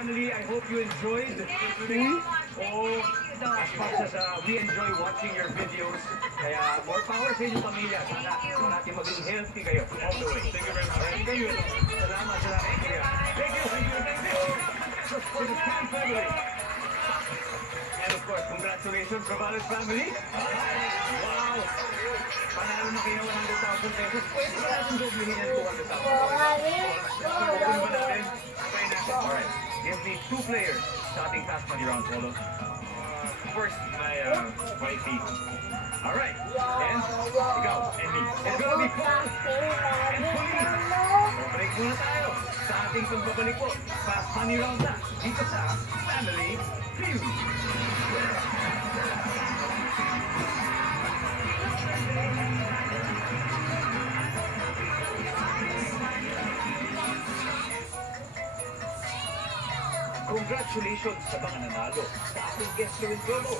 family, I hope you enjoyed. Oh, as much as we enjoy watching your videos. Kaya more power sa inyong pamilya. Sana natin maging healthy kayo all the way. Thank you very much. Thank you. Salamat, kuya. Thank you. For the Span family. And of course, congratulations, Cavales family. Wow! Panalo na kayo 100,000 pesos. Pwede ba natin doblihin yan 200,000? Open ba natin? Try natin. Alright. Give me 2 players sa ating fast money round, Polo. First, my wifey. Alright. And ikaw and me. It's gonna be Paul and Pauline. Break muna tayo sa ating pagbabalik po. Fast money round na dito sa Family Feud. Congratulations sa mga nanalo sa ating guest rin Polo.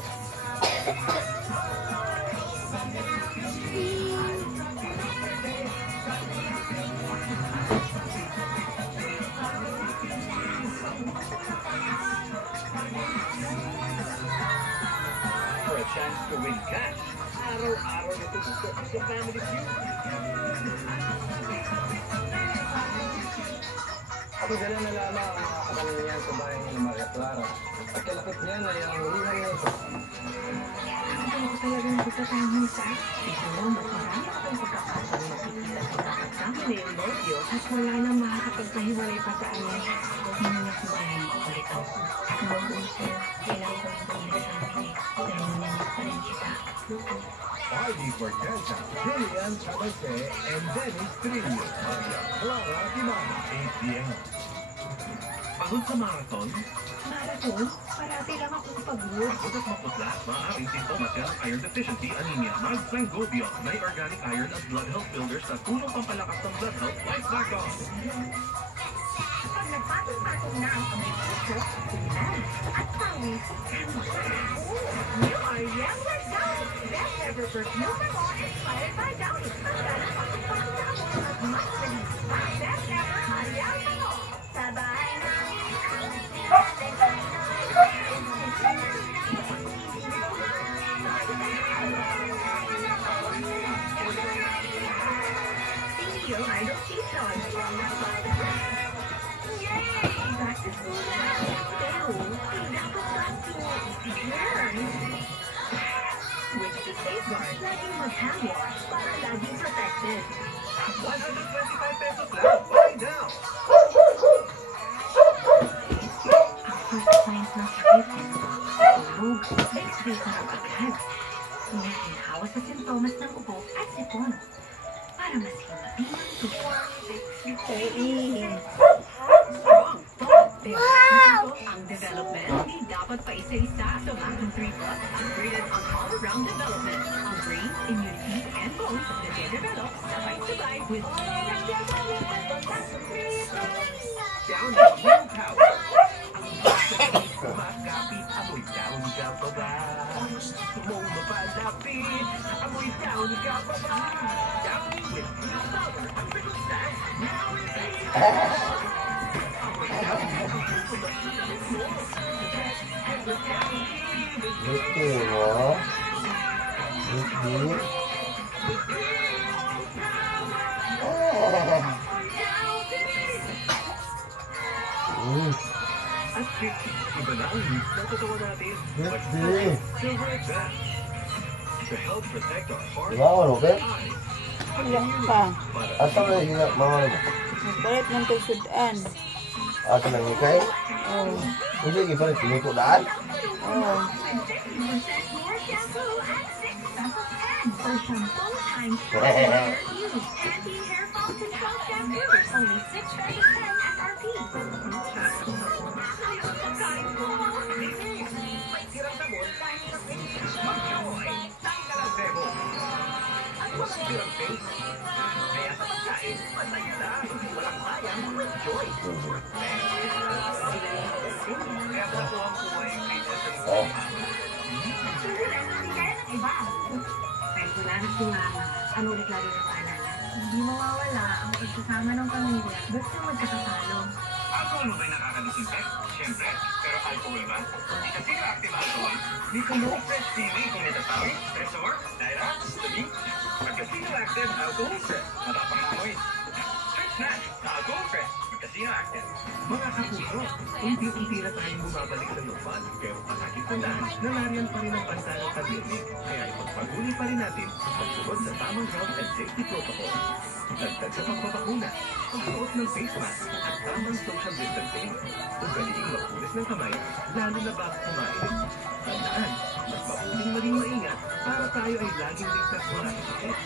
For a chance to win cash, araw-araw nito gusto sa Family Feud. Pagdala na lamang ang mga kapamilya niyan sa bahay ni Maria Clara. At kalapit niya na yung hulihan niya ito. Ano ko talagang gusto tayo sa siguro mas marami akong pagkakataon makikita sa kakasama na yung Lobyo at wala nang makakapagpahiwalay pa sa amin. Nananak mo kaya makabalik ako. Mag-uso, kailangan ko ng pumili sa amin eh. Dahil nananak pa rin kita. Party for Kenta, Jillian Chavase, and Dennis Trillo. Maria Clara Timana, 8 p.m. Pagod sa marathon? Marathon? Parati lang akong pagod. Pagod at maputla, maaaring sintomas yan ng iron deficiency anemia. Mag-Sangobion, may organic iron at blood health builders na tulong pampalakas ng blood health like Marcos. Pag nagpatong-patong na ang pamilito, tulan at pawis, New Ariel Downy. Best ever perfume from all inspired by Downy. Ang gana patong-patong na ako at mas malis. Best ever Ariel Downy. Sabay namin ang Theo Idol Season. Yay! Back to school now. Pero, dapat back to learn. Switch to Safeguard. Laging mag-hand wash para laging protected. 125 pesos lang. Buy now! Ang first signs ng sakit, tulog, x-ray para agad. Hinahawa sa sintomas ng ubo at sipon. Para mas hindi magtuwa. Wow! Ang development, hindi dapat pa isa-isa sa Magnum 3 Plus upgraded on all-around development. Ang brain, immunity, and bones na de-develop sabay-sabay with Down at New Power. Kumakapit, amoy down ka pa ba? Gusto mong mapalapit, amoy down ka pa ba? Down with New Power, ang pinagsan, now is amoy down ka pa ba? Luto mo. Luto. At iba na ang news na totoo natin. Luto. Silver Advance. To help protect our heart, Wow, okay? eyes, Wala pa. Asa na yung mga ano? Nagpalit ng tagsudan. Asa na yung kay? Oo. Hindi, ipalit. Pinuto daan. Oo. For shampoo times 4 use anti-hair fall control shampoo. Only $6.10 FRP. may tirang sabon kahit sa face. Mag-joy! Tanggal ang bebo. At walang tirang face. Kaya sa pagkain, masaya lang. Walang sayang, with joy. Kaya sa buwang buhay, Oh. Iba. Kahit wala na si Mama, ano ulit lagi na paalala? Hindi mawawala ang pagsasama ng pamilya basta magkakasalo. Ako ano ba'y nakakadisinfect? Siyempre, Cool ba? Casino Activator. Di Cool Fresh TV kung natatawid. Resort, Naira, Lumi. Mag-Casino Active Alcohol Fresh. Matapang amoy. Search na sa Alcohol Fresh. Casino Active. Mga kapuso, unti-unti na tayong bumabalik sa lupad. Pero palagi tandaan na nariyan pa rin ang pansalang pandemic. Kaya ipagpatuloy pa rin natin ang pagsunod sa tamang health and safety protocols. Dagdag sa pagbabakuna, pagsuot ng face mask at tamang social distancing. Ugaliing magpulis ng kamay, lalo na bago kumain. Tandaan, mas mabuting maging maingat para tayo ay laging ligtas mula sa sakit.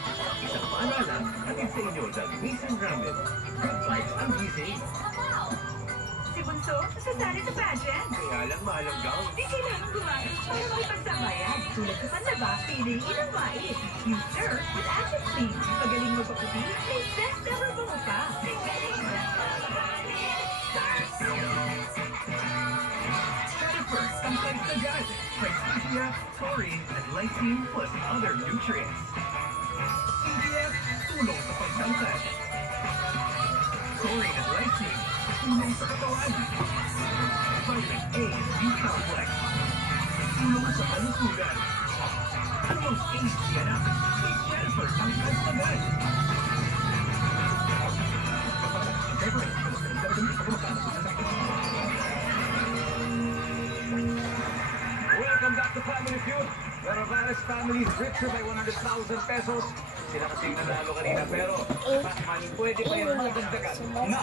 Isang paalala, hatid sa inyo dahil Mason Ramen. Good vibes ang gising. Si Bunso, sasali sa pageant. Kaya lang mahal ang gown. Di kailangan gumamit para makipagsabayan. Tulad sa panlaba, piliin ang mais. Use dirt with acid clean. Magaling magpaputi, may best ever bango pa. First, ang size agad. Prestigea, taurine, and lysine plus other nutrients. CDF, tulong sa pagtangkad. Taurine and lysine, tulong sa katawan. Vitamin A and B complex, tulong sa kalusugan. Ano ang age yan na? Kay Jennifer, ang size agad. Welcome back to Family Feud. The Rivales family is richer by 100,000 pesos. Sila kasing nanalo kanina pero pwede pa yung magdagdagan ng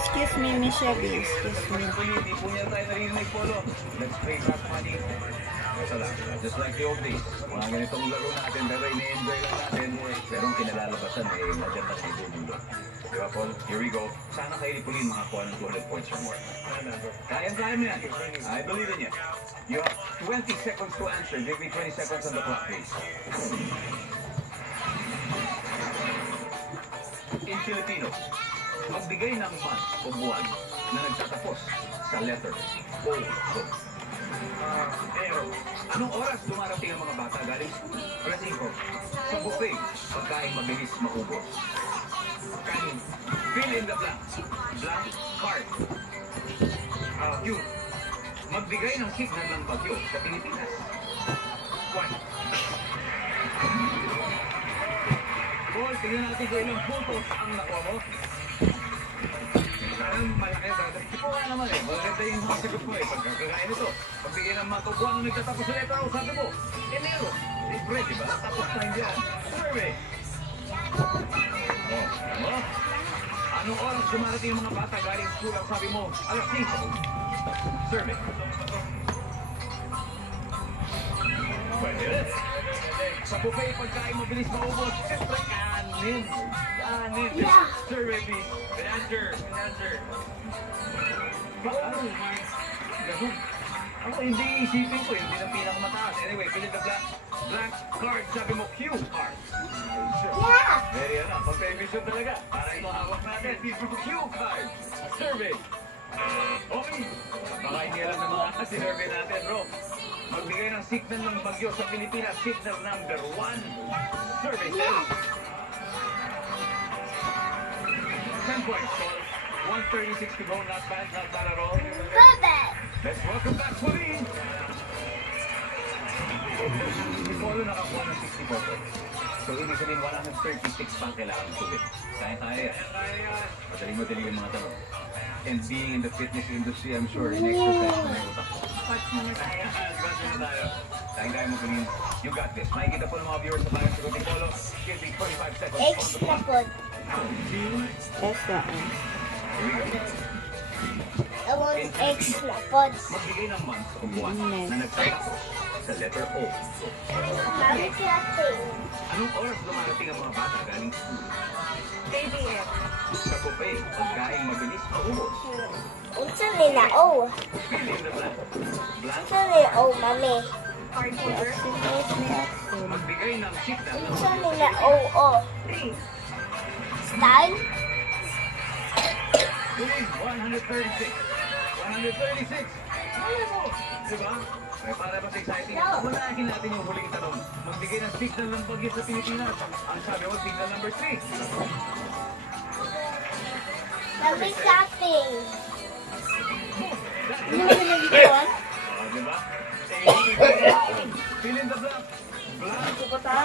Excuse me, Miss Shelby. Excuse me. Hindi po niya tayo narinig, Polo. Let's play that money. Ito lang, just like the old days. Mga ganitong laro natin, pero ini-enjoy lang natin. Pero ang kinalalabasan ay maganda sa ibubulo. Diba, Paul? Here we go. Sana kayo ni Pauline makakuha ng 200 points or more. Kaya mo yan. I believe in you. You have 20 seconds to answer. Give me 20 seconds on the clock, please. In Filipino, magbigay ng month o buwan na nagtatapos sa letter O. Pero, anong oras dumarating ang mga bata galing school? Alas 5. Sa buffet, pagkain mabilis maubos. Kanin. Fill in the blank. Blank card. Yun. Magbigay ng signal ng bagyo sa Pilipinas. 1. Paul, tingnan natin kung ilang puntos ang nakuha mo. Parang malaki ang dada. Ito nga naman eh. Maganda yung sagot mo eh. Pagkakagaya nito. Pagbigay ng mga tubuan nung nagtatapos sa letter O, sabi mo, Enero. Libre, di ba? Tapos na dyan. Survey. Ano? Anong oras dumarating yung mga bata galing school? Ang sabi mo, alas 5. Survey. Pwede. Sa buffet, pagkain mabilis maubos. Siyempre, kanin. Kanin. Survey, please. Good answer. Good answer. Ano? Ganun. Ako, hindi isipin ko. Hindi ng pinakamataas. Anyway, fill in the blank card. Sabi mo, Q card. Yeah! Very pag-permission talaga. Para ito hawak natin. Q card. Survey. Okay. Baka hindi alam ng mga sinurvey natin, bro. Magbigay ng signal ng bagyo sa Pilipinas. Signal number 1. Survey says 10 points. So, 136 to go. Not bad at all. Let's welcome back Pauline. Polo nakakuha ng 64 points. So, ibig sabihin 136 pa kailangan tuwid. Kaya-kaya. Madaling yung mga tanong. And being in the fitness industry, I'm sure, in-exercise na yung utak mo. Part muna tayo. Kaya mo Pauline. You got this. Makikita po ng mga viewers sa bayan sa Ruby Polo. Give me 25 seconds. Extra pod. Extra. Here we go. I want extra pod. Magbigay ng month o buwan na nagtatapos sa letter O. Mami clapping. Anong oras dumarating ang mga bata galing school? Baby F. Sa buffet, pagkain mabilis maubos. Unsa nila O? Fill in the blank. Blank. Unsa nila O, mami? Card holder. Excuse me, Axel. Magbigay ng signal ng Unsa nila O? 3. Style? Pauline, 136. 136. Alam mo, di ba? May para mas exciting. Unahin natin yung huling tanong. Magbigay ng signal ng bagyo sa Pilipinas. Ang sabi mo, signal number 3. May shopping. Hindi mo pinag-ikuan? Diba? Fill in the blank. Blank. Bata.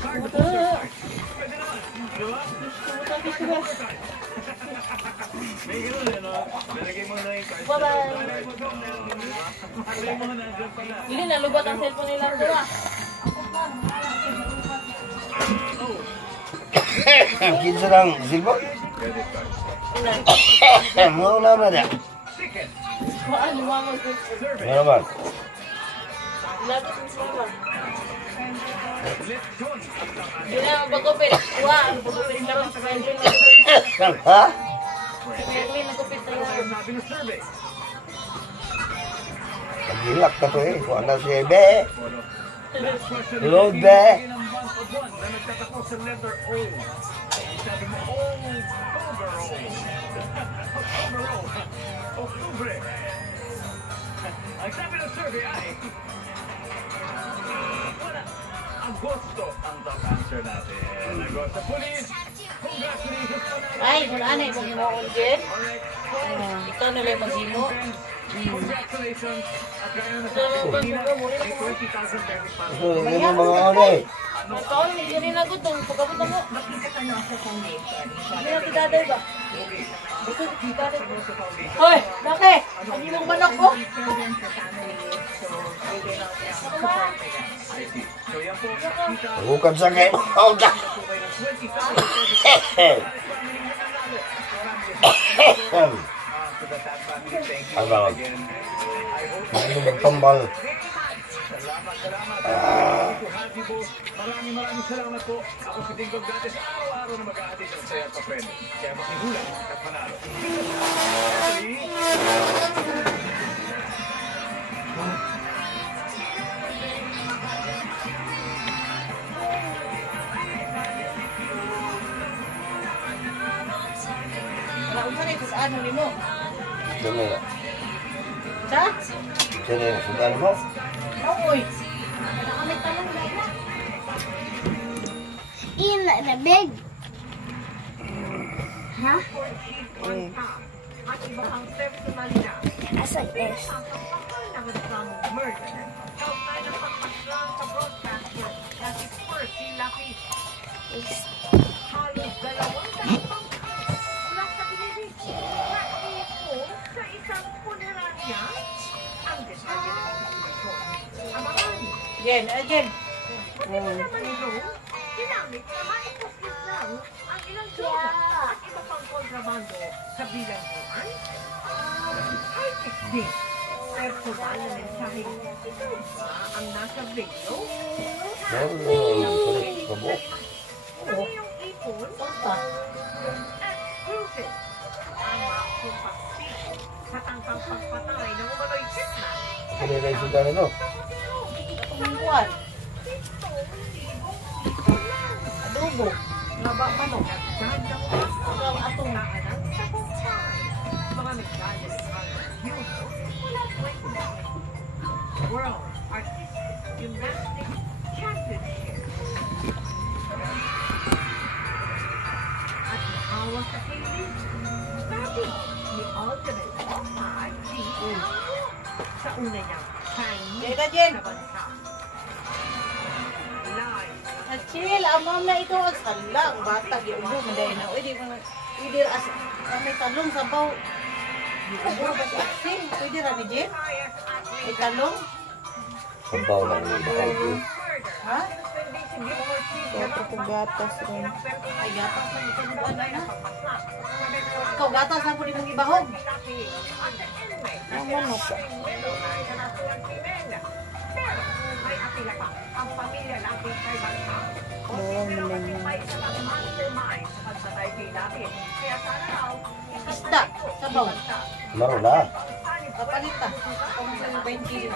Card holder card. Pwede naman. Diba? May gano'n eh, no? Nalagay mo na yung card. Bye-bye. Nalagay mo na dyan pala. Hindi, nalubat ang cellphone nila. Dura. Kinsa lang, silbo? Credit card. Mga naman na. Ticket. Maan, lumamag ko. Survey. Ano naman? Lapit mo sila. Lechon. Hindi na magpagupit. Wah, ano pagupit na rin sa friendly na Ha? Friendly na gupit tayo. Sabi ng survey. Pagilak ka to eh. Kung ano si Ebe. Last question. Hello, Be. Ng month of one na nagtatapos sa letter O. Sabi mo, October. Ang sabi ng survey ay wala. Agosto ang top answer natin. Agosto. Police, congratulations po natin. Ay, wala na yung mag-imuon din. Alright. Ikaw nila yung mag-imo. Congratulations. At gaya na So, sabi ko, Nina, pag-imuon may 20,000 pesos para So, yun ang mga ano eh. Nagkaon, hindi rin na gudong. Pagkabot mo. Makita ka na sa foundation. Hindi na si daday ba? Okay. Gusto si daday. Sa foundation. Hoy, laki! Ang imong manok ko. Children for families. So, they will not have Ako ba? I see. So yan po, kita Bukad sa kayo. Oh, da. po kayo ng 20,000 pesos. To the Tan family, thank you Ano? again. I hope Ano magtambal? Salamat. Happy po. Maraming salamat po. Ako si Dingdong Gates. Araw-araw na mag-aatid ng saya at pa-friend. Kaya makihula at panalo. Actually, Wala ko rin sa ano ni mo. Dali na. Sa? Dali na. Sundalo mo? Oy. In the big. Huh? At iba ang personal niya. As like this. Nagreklamo murder. Kaugnay ng pagpaslang sa broadcaster na si Percy Lapid. Halos 200 mula sa Pilipinas. Naipon sa isang punerarya ang detalye ng investigasyon. Abangan. Jen, Jen. Pati mo naman ito, ginamit na maipuslit lang ang ilang droga at iba pang kontrabando sa bilangguan. High-tech din. Personal na mensahe. Ito ba ang nasa video? Meron na ang sulit sa buhok. Sa iyong ipon? Exclusive. Ang maakong pagsisip sa tangkang pagpatay ng umano'y hitman. Dali na yung sundalo mo. Kumikuan. Adobo. Laba manok. Ang atong naanan sa kumpay. Mga medallas ang Yuno mula 20. World Artistic Gymnastics Championship. At naawa sa kilig. Sabi ni Ultimate 5G sa una niyang hangin sa bansa. Chill, amam na ito ang salang bata di ubo manday na oi di mo pwede as may talong sabaw ubo ba si Axel pwede ra ni Jen may talong Sabaw lang yung bakal ko. ha Ito ko gatas rin. ay gatas na ito mo ano na ikaw gatas na po di mong ibahog Ang manok. may apila pa ang pamilya natin kay bansa Bawang mo lang yan. isda sabaw Maro na. kapalita kung sa 20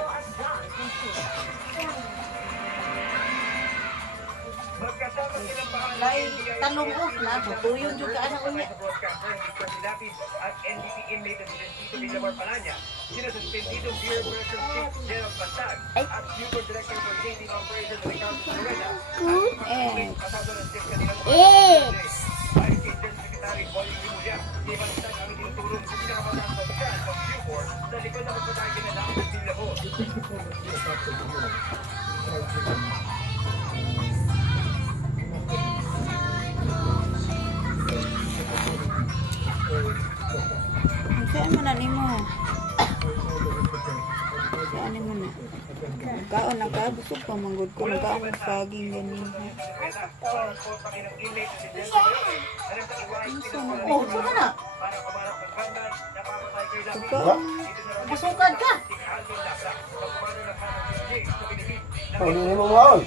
magkasama silang lay talong off na tutuyon jud ka ana unya at NDP inmate na Tito Villamor Palanya, sinasuspendido Beer Pressure Chief Gerald Bantag at Super Director for Dating Operations Ricardo Lorena. Good eggs. Pasado ng 6 kanina Eggs. man na nimo. Ano mo na? Nagkaon na ka, busog pa manggod ko. Nagkaon ng saging ganyan. Oh, saan na? Masukad ka. Oh, hindi mo mahal.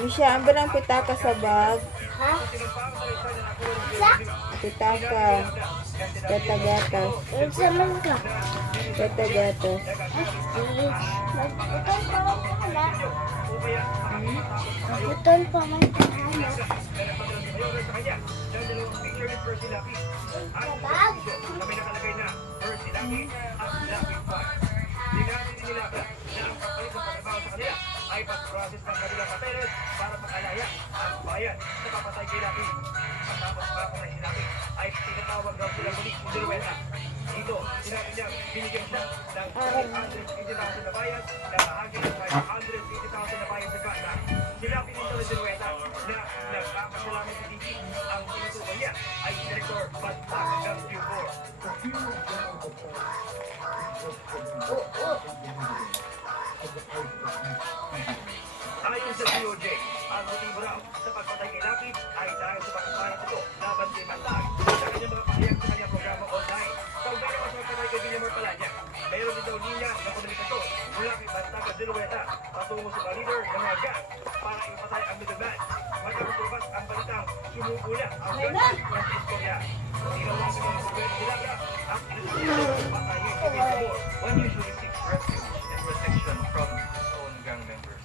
Misha, ang barang pitaka sa bag? Ha? Pitaka. Gata-gatas. Saman ka. Gata-gatas. Magbuton pa man ka. Magbuton pa man ka. Bag? ay pag-process ng kanilang papeles para makalaya ang bayan na papatay kay Lapi. Matapos pa na sinabi ay tinatawag daw sila muli ng Dilueta. Dito, sinabi niya, binigyan siya ng 350,000 na bayad na bahagi ng 550,000 na bayad sa banda. Sinabi din ng Dilueta na nagpapasalamat sa TV ang tinutukoy niya ay Director Basta ng Q4. Ayon sa DOJ, ang motibo raw sa pagpatay kay Lapid ay dahil sa pagkasayan nito laban kay Bantag sa kanyang mga pahayag sa kanyang programa online. Kaugnay naman sa pagpatay kay Guillermo Palanya, mayroon din daw linya na komunikasyon mula kay Bantag at Dilueta patungo sa mga leader ng mga gang para ipatay ang middleman. Magkakatulabas ang balitang sumuko na ang gang ng istorya. Tinawag sa mga gobyerno Dilaga ang inusulit patayin kay Guillermo when usually seeks refuge and protection from his own gang members.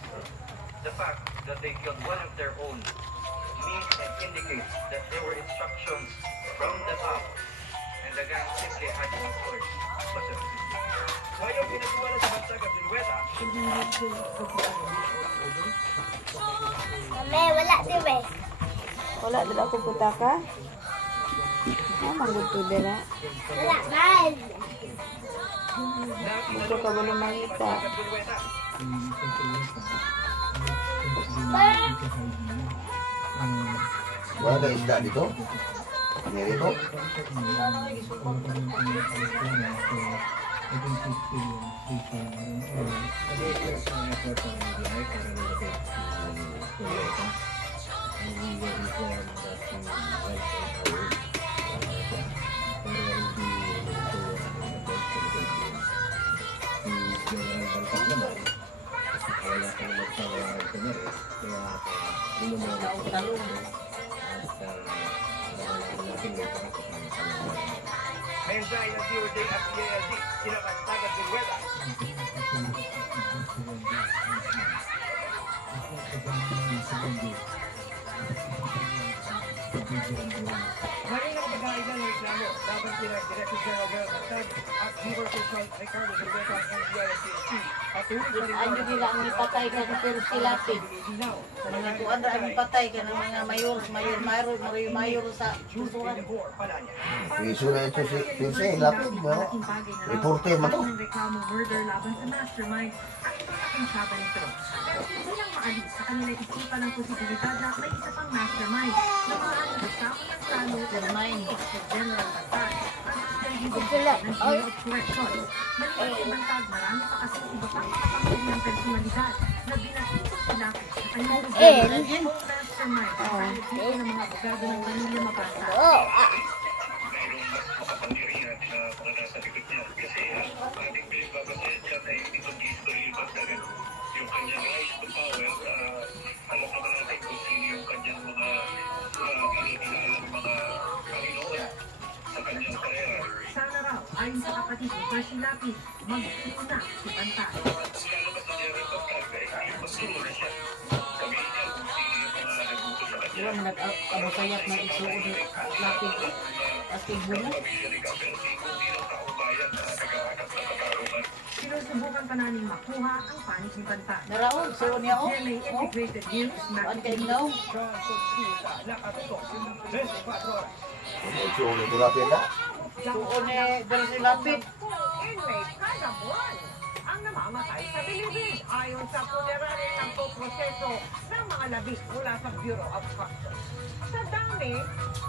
The fact that they killed one of their own means and indicates that there were instructions from the top and the gang simply had no choice but to execute. Ngayong pinatuwa sa Bantag at Dilueta. Mame, wala di ba? Wala dala ko pitaka. Manggod to dala. Wala man. Ito ka wala mangita. Wala ka isda dito? Dito? Mensahe ng DOJ at PALG, sina Bantag at Dilueta. Ngayon ang pagkailan ng reklamo laban sila Director General Bel Bantag at Chief Official Ricardo Dilueta ng NBI-CSP. Ano nila ang ipatay ka ng pero sila pin. Mga kuan ra ang ipatay ka ng mga mayor sa susuran. Isu na ito si Pirse, lapit ba? Reporter man to. Reklamo murder laban sa mastermind ang ipapakang siya nito. Pero hindi lang maalis sa kanilang isipan ng posibilidad na may isa pang mastermind na maaaring kasama ng plano ng General Bantag. Ang Secretary ng Bureau of Corrections. Maliban si Bantag, marami pa kasi iba pang makapangyarihan ng personalidad na binasisip sila sa kanyang gobyerno mastermind ang panitin ng mga abogado ng pamilya Mabasa. Makapangyarihan sa mga nasa likod niya. Kasi ating pinagbabasayan siya na itong history yung Bandagan. Yung kanyang rise to power, alam naman natin kung sino yung kanyang mga kinikilalang mga Panginoon sa kanyang karera. Sana raw, ayon sa kapatid ni Percy Lapid, mag-ino na si Bantag. Lalabas na niya rin pagkag, hindi magturo na siya. Sabihin niya kung sino yung mga naguto sa kanya. Diba, nag-abusayat ng isuod lapit. Astig bunga. Sinusubukan pa namin makuha ang panig ni Banta. Naraon, suon niya o. GMA Integrated News na Ang kayo no? Sulo ko lapit na. Suon ni Dali si lapit. inmate kada buwan ang namamatay sa bilibid ayon sa punerarya ng proseso ng mga labi mula sa Bureau of Customs. Sa dami,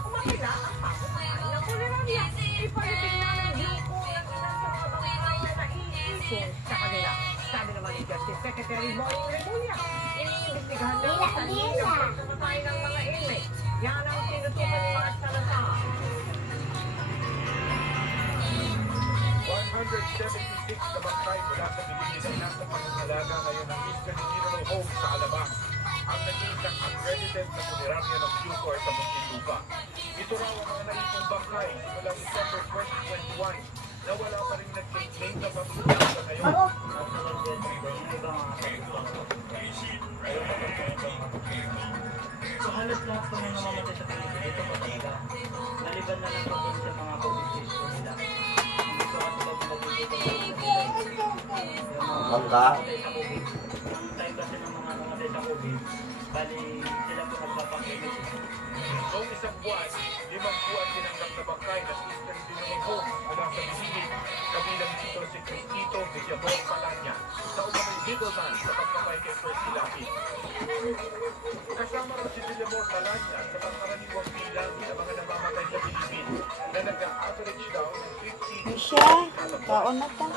umakila ang pagkukaan ng punerarya. Ipalibig na ng grupo ng ilan sa mga babae na naiipon sa kanila. Sabi naman ni Justice Secretary Boying Remulla, iniimbestigahan na sa linya ng pagkamatay ng mga inmate. Yan ang tinutukan ni Mark Salazar. 176 na bangkay mula sa Bilibid ay nasa pangangalaga ngayon ng Eastern Funeral Home sa Alabang. Ang nag-iisang accredited na punerarya ng Bucor sa Muntinlupa. Ito raw ang mga naipong bangkay simula December 2021 na wala pa rin nag-claim na pagkulang sa ngayon. So halos lahat po ng namamatay sa Pilipinas dito matanda. Maliban na lang po dun sa mga COVID-19 nila. Hindi ko kasi mag-ibig sa Bangka. Ang time kasi ng mga namatay sa COVID, bali sila po nagpapakimik. Noong isang buwan, 5 buwan tinanggap na bangkay ng Eastern Funeral Home mula sa Bilibid. Kabilang dito si Cristito Villabor Palanya na umano'y middleman sa pagpapay kay First Lapid. Kasama rin si Villabor Palanya sa pangkaraniwang bilang ng mga namamatay sa Bilibid na nag-average daw ng 50 Siya, kaon na ta.